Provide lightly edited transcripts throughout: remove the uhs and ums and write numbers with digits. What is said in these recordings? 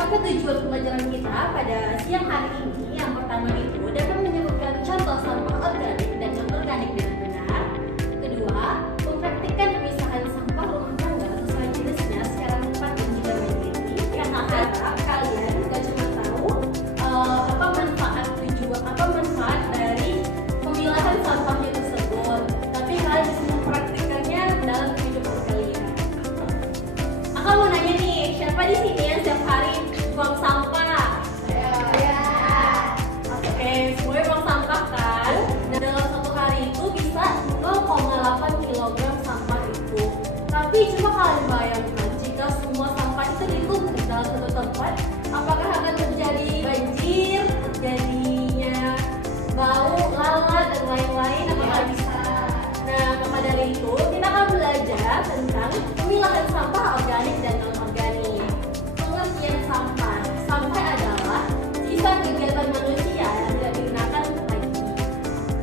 apa tujuan pembelajaran kita pada siang hari ini? Yang pertama itu dapat menyebutkan contoh sampah organik dan non-organik dengan benar. Kedua, mempraktikkan pemisahan sampah rumah tangga sesuai jenisnya secara tepat dan juga mandiri. Yang harap kalian bukan cuma tahu apa manfaat dari pemilahan sampahnya tersebut, tapi kalian bisa mempraktikannya dalam kehidupan kalian. Aku mau nanya nih, siapa di sini yang setiap hari buang sampah? Oke, semuanya buang sampah kan? Dan dalam satu hari itu bisa 0,8 kg sampah itu. Tapi coba kalian bayangkan jika semua sampah itu ditumpuk dalam satu tempat, apakah akan terjadi banjir, terjadinya bau, lalat, dan lain-lain? Apakah bisa? Nah, maka dari itu kita akan belajar tentang pemilahan sampah organik dan non-organik. Pengertian sampah. Sampah adalah sisa kegiatan manusia yang tidak digunakan lagi.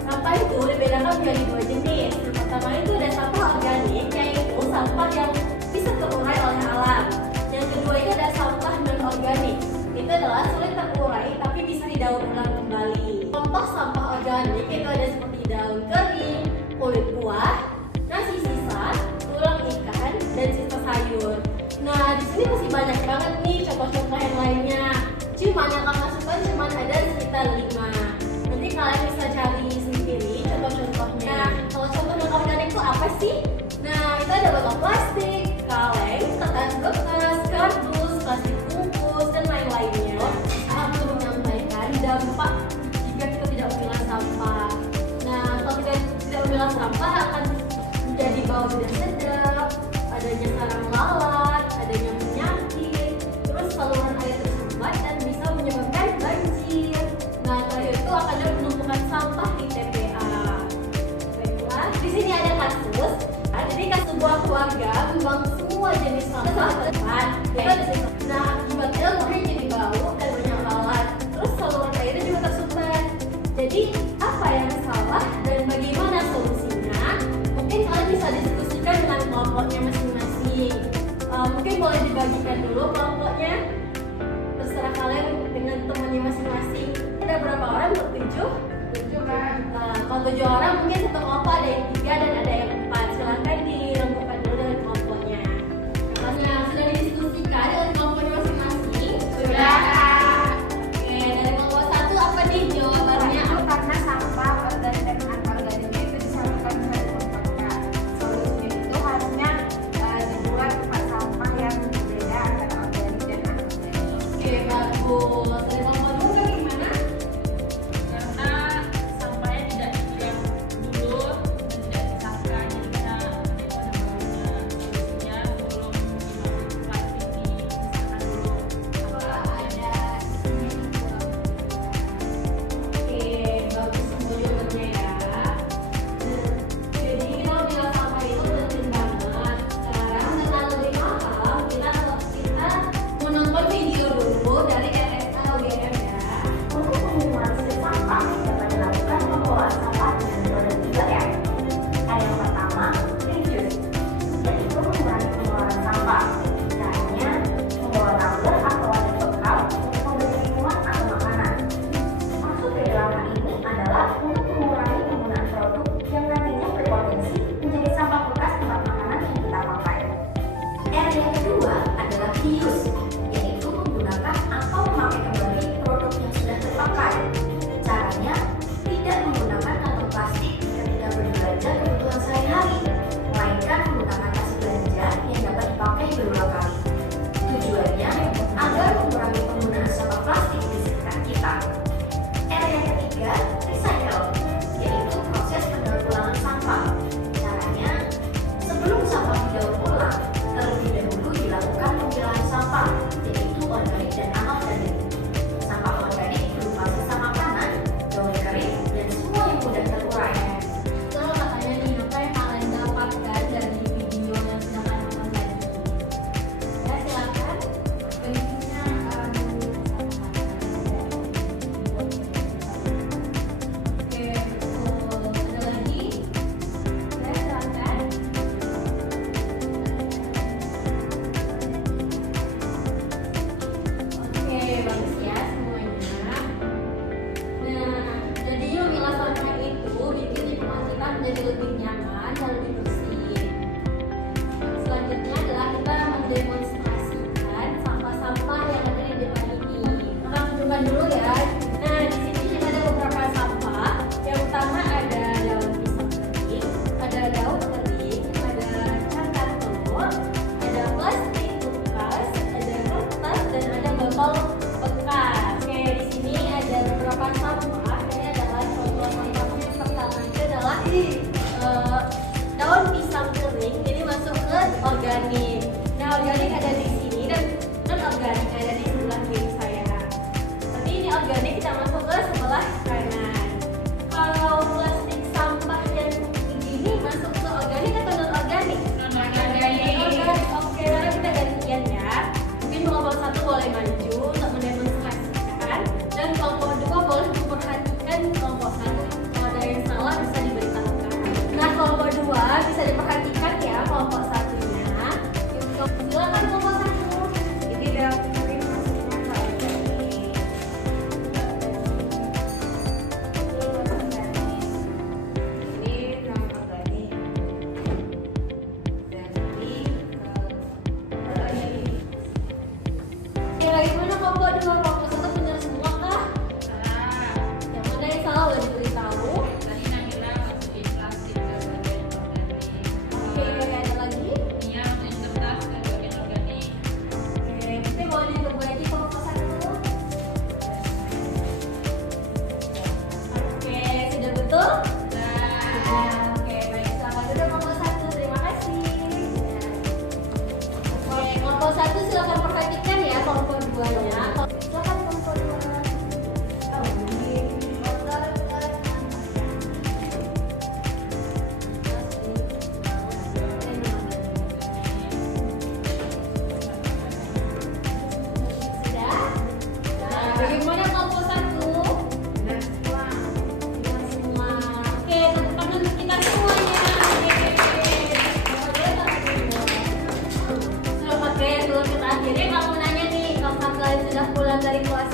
Sampah itu dibedakan menjadi dua jenis. Yang pertama itu ada sampah organik, yaitu sampah yang bisa terurai oleh alam. Yang kedua itu ada sampah non-organik. Itu adalah sulit terurai tapi bisa didaur ulang kembali. Contoh sampah organik itu ada seperti daun kering, kulit buah, nasi sisa, tulang ikan, dan sisa sayur. Nah, di sini masih banyak banget nih contoh-contoh yang lainnya. Cuman yang akan masukkan cuma ada sekitar 5. Nanti kalian bisa cari sendiri contoh-contohnya. Nah, kalau contoh non-organik itu apa sih? Nah, itu ada botol plastik, kaleng, kertas bekas, kardus, plastik bungkus, dan lain-lainnya. Aku menyampaikan dampak jika kita tidak memilah sampah. Nah, kalau kita tidak memilah sampah akan menjadi bau tidak sedap, adanya sarang lalat, adanya penyakit, terus saluran air tersumbat dan bisa menyebabkan banjir. Nah, terakhir itu akan ada penumpukan sampah di TPA. Baiklah, di sini ada kasus. Jadi sebuah keluarga membuang semua jenis sampah ke depan. Nah, akibatnya rumahnya jadi bau dan banyak lalat. Terus saluran airnya juga tersumbat. Jadi apa yang salah dan bagaimana solusinya? Mungkin kalian bisa diskusikan dengan kelompoknya masing-masing. Mungkin boleh dibagikan dulu kelompoknya. Terserah kalian dengan temannya masing-masing. Ada berapa orang? 7? 7 kan? Kalau 7 orang mungkin satu kelompok ada yang 3 dan ada yang 4. Silahkan dirembukkan dulu dengan kelompoknya. Nah, sudah didiskusikan dengan kelompoknya masing-masing? Sudah. Oke, dari kelompok 1 apa nih jawabannya? Karena sampah organik dan anorganik itu disalurkan ke tempatnya. Solusinya itu harusnya dibuat tempat sampah yang berbeda antara organik dan anorganik. Oke, bagus. Dari kelompok 2 gimana? Karena sampahnya tidak dipilah dulu dan tidak botol bekas. Oke, di sini ada beberapa sampah. Ini adalah contoh sampahnya. Yang pertama itu adalah daun pisang kering. Ini masuk ke organik. Nah, organik ada di sini dan non organik ada di sebelah kiri saya. Tapi ini organik, kita masuk ke sebelah kanan. Kalau plastik sampah yang begini masuk ke organik atau non organik? Organik. Oke, sekarang kita gantian ya. Mungkin kelompok 1 boleh maju untuk mendemonstrasikan, dan kelompok 2 boleh memperhatikan kelompok 1. Kalau ada yang salah bisa diberitahukan. Nah, kelompok 2 bisa diperhatikan ya kelompok 1-nya. Silakan kelompok 1. Jadi dalam kering masuknya ke organik. Ini non organik. Jadi organik. Oke, bagaimana kelompok 2? Kelompok 1 benar semua kah? Yang mana yang salah boleh diberitahu. Oke, ada lagi? Oke, kita boleh diperbaiki kelompok 1. Oke, sudah betul? Oke, baik, selamat duduk kelompok 1. Terima kasih. Oke, kelompok 1 silakan perhatikan ya kelompok 2-nya. Silakan kelompok 2. Oh, ini motor sudah? Nah, bagaimana kelompok 1? dan semua. Semua. Oke, tepuk tangan untuk kita semuanya. Oke, sebelum kita akhiri, kamu nanya nih, kalau kalian sudah pulang dari kelas